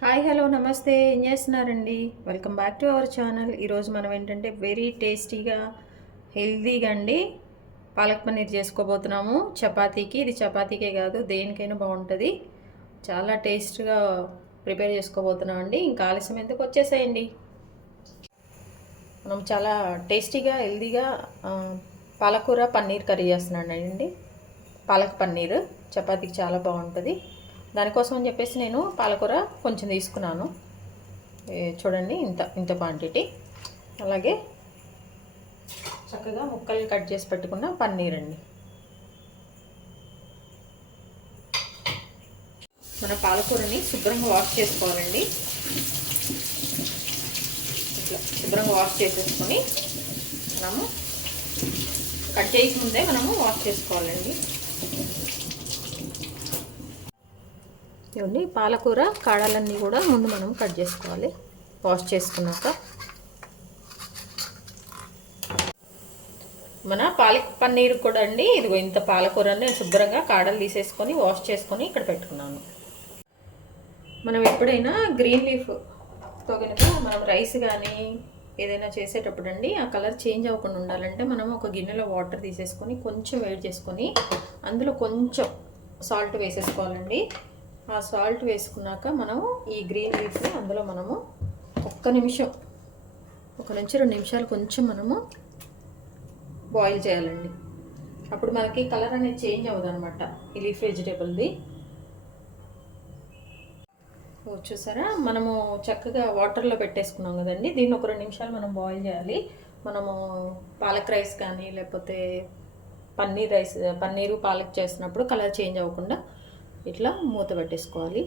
Hi hello నమస్తే, ఏం చేస్తున్నారండి? Welcome back to our channel. ఈరోజు మనం ఏంటంటే వెరీ టేస్టీగా హెల్తీగా అండి పాలక్ పన్నీర్ చేసుకోబోతున్నాము చపాతీకి. ఇది చపాతీకే కాదు దేనికైనా బాగుంటుంది. చాలా టేస్ట్గా ప్రిపేర్ చేసుకోబోతున్నాం అండి. ఇంకా ఆలస్యం ఎందుకు, వచ్చేసేయండి. మనం చాలా టేస్టీగా హెల్తీగా పాలకూర పన్నీర్ కర్రీ చేస్తున్నానండి. పాలక్ పన్నీర్ చపాతీకి చాలా బాగుంటుంది. దానికోసం అని చెప్పేసి నేను పాలకూర కొంచెం తీసుకున్నాను. చూడండి, ఇంత ఇంత క్వాంటిటీ. అలాగే చక్కగా ముక్కలు కట్ చేసి పెట్టుకున్న పన్నీర్ అండి. మన పాలకూరని శుభ్రంగా వాష్ చేసుకోవాలండి. ఇట్లా శుభ్రంగా వాష్ చేసేసుకొని మనము కట్ చేయక ముందే మనము వాష్ చేసుకోవాలండి. ఇవన్నీ పాలకూర కాడలన్నీ కూడా ముందు మనం కట్ చేసుకోవాలి వాష్ చేసుకున్నాక. మన పాలక్ పన్నీర్ కూడా అండి, ఇదిగో ఇంత పాలకూరని శుభ్రంగా కాడలు తీసేసుకొని వాష్ చేసుకొని ఇక్కడ పెట్టుకున్నాను. మనం ఎప్పుడైనా గ్రీన్ లీఫ్తో కనుక మనం రైస్ కానీ ఏదైనా చేసేటప్పుడు అండి, ఆ కలర్ చేంజ్ అవ్వకుండా ఉండాలంటే మనం ఒక గిన్నెలో వాటర్ తీసేసుకొని కొంచెం వేడి చేసుకొని అందులో కొంచెం సాల్ట్ వేసేసుకోవాలండి. ఆ సాల్ట్ వేసుకున్నాక మనము ఈ గ్రీన్ లీఫ్ని అందులో మనము ఒక్క నిమిషం, 1 నుంచి 2 నిమిషాలు కొంచెం మనము బాయిల్ చేయాలండి. అప్పుడు మనకి కలర్ అనేది చేంజ్ అవ్వదు అనమాట ఈ లీఫ్ వెజిటేబుల్ది. చూసారా, మనము చక్కగా వాటర్లో పెట్టేసుకున్నాం కదండి. దీన్ని ఒక 2 నిమిషాలు మనం బాయిల్ చేయాలి. మనము పాలక్ రైస్ కానీ లేకపోతే పన్నీరు పాలక్ చేసినప్పుడు కలర్ చేంజ్ అవ్వకుండా ఇట్లా మూత పెట్టేసుకోవాలి.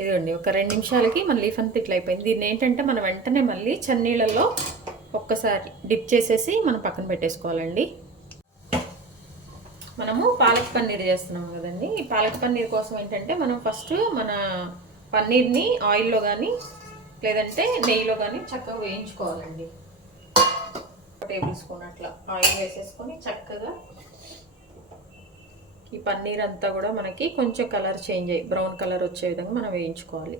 ఇదిగోండి, ఒక 2 నిమిషాలకి మన లీఫ్ అంతా ఇట్లా అయిపోయింది. దీన్ని ఏంటంటే మనం వెంటనే మళ్ళీ చన్నీళ్ళల్లో ఒక్కసారి డిప్ చేసేసి మనం పక్కన పెట్టేసుకోవాలండి. మనము పాలక్ పన్నీర్ చేస్తున్నాం కదండి. ఈ పాలక్ పన్నీర్ కోసం ఏంటంటే మనం ఫస్ట్ మన పన్నీర్ని ఆయిల్లో కానీ లేదంటే నెయ్యిలో కానీ చక్కగా వేయించుకోవాలండి. 1 టేబుల్ స్పూన్ అట్లా ఆయిల్ వేసేసుకొని చక్కగా ఈ పన్నీర్ అంతా కూడా మనకి కొంచెం కలర్ చేంజ్ అయ్యి బ్రౌన్ కలర్ వచ్చే విధంగా మనం వేయించుకోవాలి.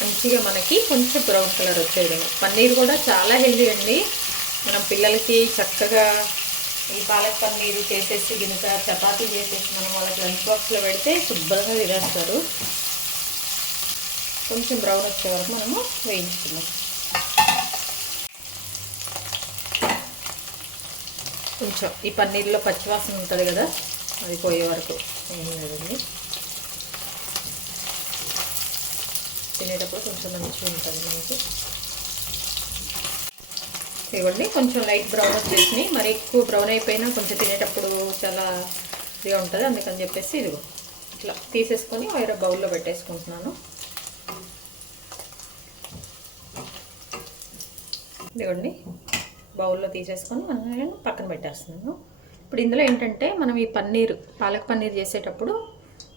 మంచిగా మనకి కొంచెం బ్రౌన్ కలర్ వచ్చే విధంగా. పన్నీర్ కూడా చాలా హెల్దీ అండి. మనం పిల్లలకి చక్కగా ఈ పాలక్ పన్నీర్ చేసేసి గిన్నె చపాతీ చేసేసి మనం వాళ్ళకి లంచ్ బాక్స్లో పెడితే శుభ్రంగా తినేస్తారు. కొంచెం బ్రౌన్ వచ్చే వరకు మనము వేయించుకున్నాం. కొంచెం ఈ పన్నీర్లో పచ్చివాసన ఉంటుంది కదా, అది పోయే వరకు ఏం లేదండి. తినేటప్పుడు కొంచెం మంచిగా ఉంటుంది మనకి. ఇవ్వండి, కొంచెం లైట్ బ్రౌన్ వచ్చేసి, మరి ఎక్కువ బ్రౌన్ అయిపోయినా కొంచెం తినేటప్పుడు చాలా ఇదిగా ఉంటుంది. అందుకని చెప్పేసి ఇదిగో ఇట్లా తీసేసుకొని వేరే బౌల్లో పెట్టేసుకుంటున్నాను. ఇదిగోండి, బౌల్లో తీసేసుకొని నేను పక్కన పెట్టేస్తున్నాను. ఇప్పుడు ఇందులో ఏంటంటే మనం ఈ పాలక్ పన్నీర్ చేసేటప్పుడు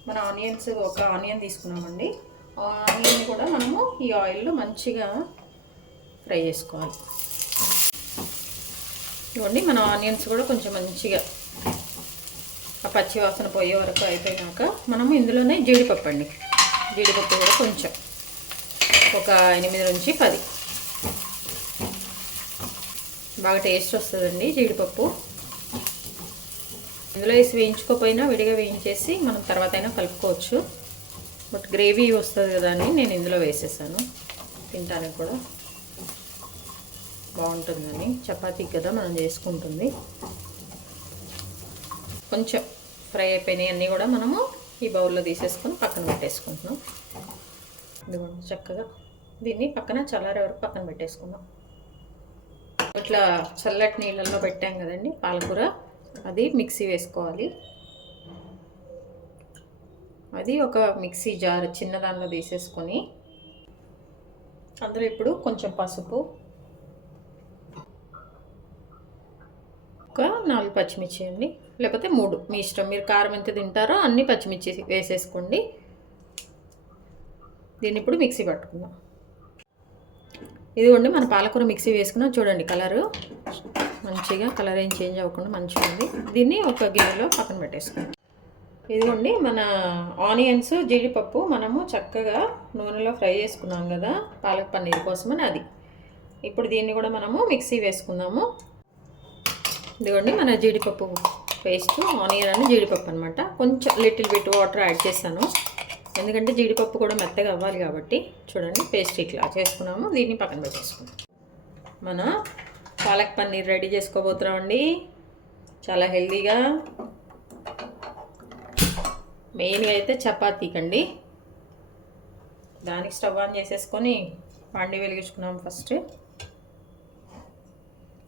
మన ఒక ఆనియన్ తీసుకున్నామండి. ఆ ఆనియన్ని కూడా మనము ఈ ఆయిల్లో మంచిగా ఫ్రై చేసుకోవాలి. ఇదిగోండి, మన ఆనియన్స్ కూడా కొంచెం మంచిగా ఆ పచ్చి వాసన పోయే వరకు అయిపోయినాక మనము ఇందులోనే జీడిపప్పు అండి, జీడిపప్పు కూడా కొంచెం ఒక 8 నుంచి 10 బాగా టేస్ట్ వస్తుందండి జీడిపప్పు. ఇందులో వేసి వేయించుకోకపోయినా విడిగా వేయించేసి మనం తర్వాత అయినా కలుపుకోవచ్చు. బట్ గ్రేవీ వస్తుంది కదా అని నేను ఇందులో వేసేసాను. తినడానికి కూడా బాగుంటుందని, చపాతీకి కదా మనం చేసుకుంటుంది. కొంచెం ఫ్రై అయిపోయినాయి అన్నీ కూడా మనము ఈ బౌల్లో తీసేసుకొని పక్కన పెట్టేసుకుంటున్నాం. ఇదిగోండి, చక్కగా దీన్ని పక్కన చల్లారే వరకు పక్కన పెట్టేసుకుందాం. ఇట్లా చల్లటి నీళ్ళల్లో పెట్టాం కదండి పాలకూర, అది మిక్సీ వేసుకోవాలి. అది ఒక మిక్సీ జార్ చిన్న దానిలో తీసేసుకొని అందులో ఇప్పుడు కొంచెం పసుపు, ఒక 4 పచ్చిమిర్చి అండి, లేకపోతే 3, మీ ఇష్టం. మీరు కారం ఎంత తింటారో అన్ని పచ్చిమిర్చి వేసేసుకోండి. దీన్ని ఇప్పుడు మిక్సీ పట్టుకుందాం. ఇదిగోండి మన పాలకూర మిక్సీ వేసుకున్నాం చూడండి, మంచిగా కలర్ ఏం చేంజ్ అవ్వకుండా మంచిగా ఉంది. దీన్ని ఒక గిన్నెలో పక్కన పెట్టేసుకుందాం. ఇదిగోండి మన ఆనియన్స్, జీడిపప్పు మనము చక్కగా నూనెలో ఫ్రై చేసుకున్నాం కదా పాలక్ పన్నీర్ కోసమని అది. ఇప్పుడు దీన్ని కూడా మనము మిక్సీ వేసుకుందాము. ఇదిగోండి మన జీడిపప్పు పేస్ట్, ఆనియన్ అని జీడిపప్పు అనమాట. కొంచెం లిటిల్ బిట్ వాటర్ యాడ్ చేస్తాను, ఎందుకంటే జీడిపప్పు కూడా మెత్తగా అవ్వాలి కాబట్టి. చూడండి పేస్ట్ ఇట్లా చేసుకున్నాము. దీన్ని పక్కన పెట్టేసుకుందాం. మన పాలక్ పన్నీర్ రెడీ చేసుకోబోతున్నామండి. చాలా హెల్తీగా, మెయిన్గా అయితే చపాతీకండి. దానికి స్టవ్ ఆన్ చేసేసుకొని బాండి వెలిగించుకున్నాము. ఫస్ట్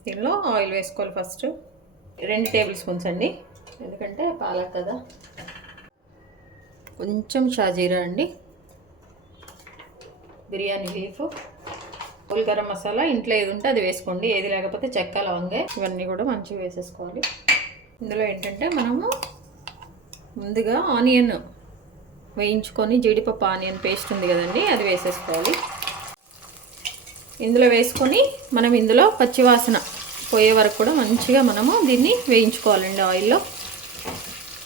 దీనిలో ఆయిల్ వేసుకోవాలి. ఫస్ట్ 2 టేబుల్ స్పూన్స్ అండి, ఎందుకంటే పాలక్ కదా. కొంచెం షాజీరా అండి, బిర్యానీ లీఫ్, హోల్ గరం మసాలా ఇంట్లో ఏది ఉంటే అది వేసుకోండి, ఏది లేకపోతే చెక్క, లవంగా ఇవన్నీ కూడా మంచిగా వేసేసుకోవాలి. ఇందులో ఏంటంటే మనము ముందుగా ఆనియన్ వేయించుకొని జీడిపప్పు ఆనియన్ పేస్ట్ ఉంది కదండి, అది వేసేసుకోవాలి. ఇందులో వేసుకొని మనం ఇందులో పచ్చివాసన పోయే వరకు కూడా మంచిగా మనము దీన్ని వేయించుకోవాలండి ఆయిల్లో.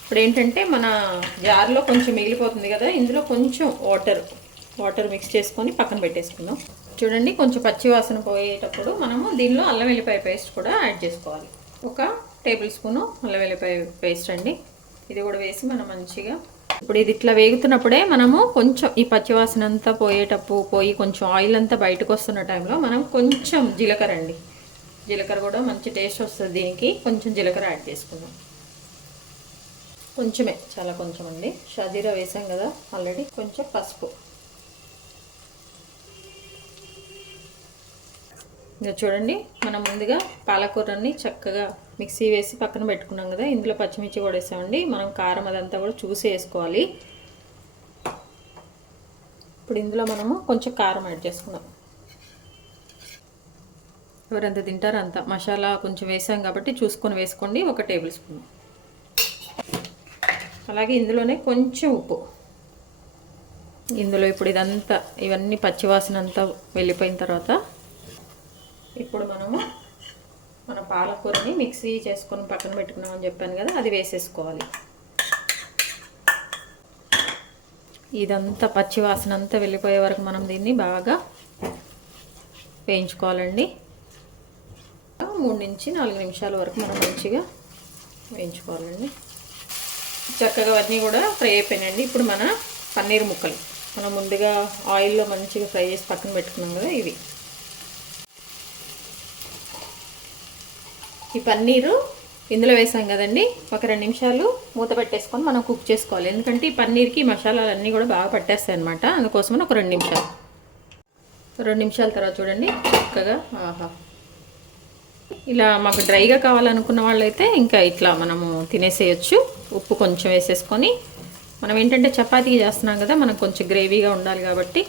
ఇప్పుడు ఏంటంటే మన జార్లో కొంచెం మిగిలిపోతుంది కదా, ఇందులో కొంచెం వాటర్ మిక్స్ చేసుకొని పక్కన పెట్టేసుకుందాం. చూడండి కొంచెం పచ్చివాసన పోయేటప్పుడు మనము దీనిలో అల్లం వెల్లిపాయ పేస్ట్ కూడా యాడ్ చేసుకోవాలి. 1 టేబుల్ స్పూను అల్లం వెల్లిపాయ పేస్ట్ అండి, ఇది కూడా వేసి మనం మంచిగా ఇప్పుడు ఇది ఇట్లా వేగుతున్నప్పుడే మనము కొంచెం ఈ పచ్చివాసన అంతా పోయి కొంచెం ఆయిల్ అంతా బయటకు వస్తున్న టైంలో మనం కొంచెం జీలకర్ర కూడా మంచి టేస్ట్ వస్తుంది దీనికి. కొంచెం జీలకర్ర యాడ్ చేసుకుందాం, కొంచెమే, చాలా కొంచెం అండి. షాజీరా వేసాం కదా ఆల్రెడీ. కొంచెం పసుపు. ఇంకా చూడండి మనం ముందుగా పాలకూరని చక్కగా మిక్సీ వేసి పక్కన పెట్టుకున్నాం కదా, ఇందులో పచ్చిమిర్చి కూడా వేసామండి. మనం కారం అదంతా కూడా చూసి వేసుకోవాలి. ఇప్పుడు ఇందులో మనము కొంచెం కారం యాడ్ చేసుకుందాం. ఎవరెంత తింటారో అంత. మసాలా కొంచెం వేసాం కాబట్టి చూసుకొని వేసుకోండి, 1 టేబుల్ స్పూన్. అలాగే ఇందులోనే కొంచెం ఉప్పు. ఇందులో ఇప్పుడు ఇవన్నీ పచ్చివాసన అంతా వెళ్ళిపోయిన తర్వాత ఇప్పుడు మనము మన పాలకూరని మిక్సీ చేసుకొని పక్కన పెట్టుకున్నామని చెప్పాను కదా, అది వేసేసుకోవాలి. ఇదంతా పచ్చివాసన అంతా వెళ్ళిపోయే వరకు మనం దీన్ని బాగా వేయించుకోవాలండి. 3 నుంచి 4 నిమిషాల వరకు మనం మంచిగా వేయించుకోవాలండి. చక్కగా అవన్నీ కూడా ఫ్రై అయిపోయినాయండి. ఇప్పుడు మన పన్నీర్ ముక్కలు మనం ముందుగా ఆయిల్లో మంచిగా ఫ్రై చేసి పక్కన పెట్టుకున్నాం కదా, ఇవి. ఈ పన్నీరు ఇందులో వేసాం కదండి, 1-2 నిమిషాలు మూత పెట్టేసుకొని మనం కుక్ చేసుకోవాలి. ఎందుకంటే ఈ పన్నీర్కి ఈ మసాలాలన్నీ కూడా బాగా పట్టేస్తాయి అనమాట. అందుకోసమని ఒక 2 నిమిషాలు. 2 నిమిషాల తర్వాత చూడండి చక్కగా, ఆహా, ఇలా మాకు డ్రైగా కావాలనుకున్న వాళ్ళైతే ఇంకా ఇట్లా మనము తినేసేయచ్చు. ఉప్పు కొంచెం వేసేసుకొని, మనం ఏంటంటే చపాతీకి చేస్తున్నాం కదా, మనకు కొంచెం గ్రేవీగా ఉండాలి కాబట్టి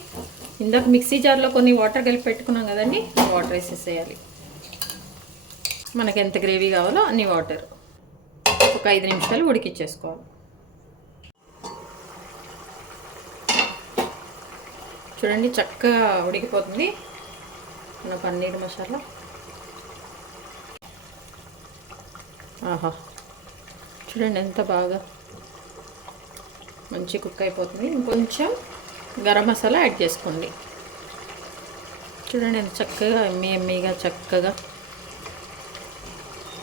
ఇందాక మిక్సీ జార్లో కొన్ని వాటర్ కలిపి పెట్టుకున్నాం కదండి, వాటర్ వేసేసేయాలి. మనకి ఎంత గ్రేవీ కావాలో అన్ని వాటర్. ఒక 5 నిమిషాలు ఉడికిచ్చేసుకోవాలి. చూడండి చక్కగా ఉడికిపోతుంది మన పన్నీర్ మసాలా. ఆహా, చూడండి ఎంత బాగా మంచి కుక్ అయిపోతుంది. ఇంకొంచెం గరం మసాలా యాడ్ చేసుకోండి. చూడండి ఎంత చక్కగా ఎమ్మీగా చక్కగా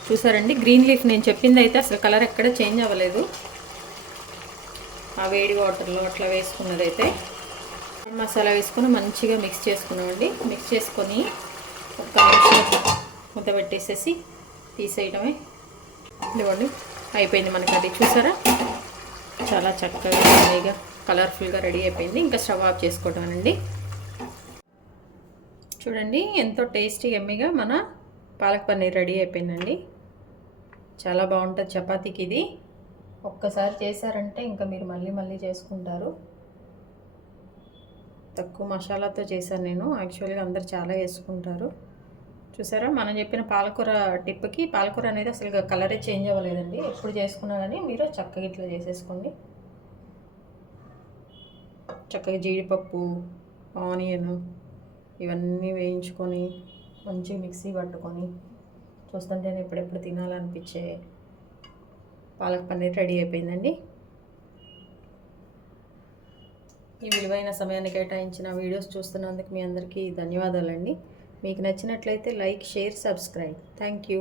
చూసారండి. గ్రీన్ లీఫ్ నేను చెప్పింది అయితే అసలు కలర్ ఎక్కడ చేంజ్ అవ్వలేదు, ఆ వేడి వాటర్లో అట్లా వేసుకున్నదైతే. మసాలా వేసుకొని మంచిగా మిక్స్ చేసుకున్నామండి. మిక్స్ చేసుకొని 1 నిమిషం మూత పెట్టేసేసి తీసేయడమే. ఇదిగోండి అయిపోయింది మనకి అది. చూసారా చాలా చక్కగా ఎమ్మీగా కలర్ఫుల్గా రెడీ అయిపోయింది. ఇంకా స్టవ్ ఆఫ్ చేసుకోవటమేనండి. చూడండి ఎంతో టేస్టీ ఎమ్మీగా మన పాలక్ పన్నీర్ రెడీ అయిపోయిందండి. చాలా బాగుంటుంది చపాతీకి ఇది. ఒక్కసారి చేశారంటే ఇంకా మీరు మళ్ళీ మళ్ళీ చేసుకుంటారు. తక్కువ మసాలాతో చేశాను నేను, యాక్చువల్గా అందరు చాలా వేసుకుంటారు. చూసారా మనం చెప్పిన పాలకూర టిప్కి పాలకూర అనేది అసలు కలరే చేంజ్ అవ్వలేదండి. ఎప్పుడు చేసుకున్నా కానీ మీరు చక్కగా ఇట్లా చేసేసుకోండి. చక్కగా జీడిపప్పు, ఆనియన్, ఇవన్నీ వేయించుకొని మంచి మిక్సీ పట్టుకొని చూస్తుంటేనే ఎప్పుడెప్పుడు తినాలనిపించే పాలక్ పన్నీర్ రెడీ అయిపోయిందండి. ఈ విలువైన సమయాన్ని కేటాయించిన వీడియోస్ చూస్తున్నందుకు మీ అందరికీ ధన్యవాదాలండి. మీకు నచ్చినట్లయితే like, share, subscribe. Thank you.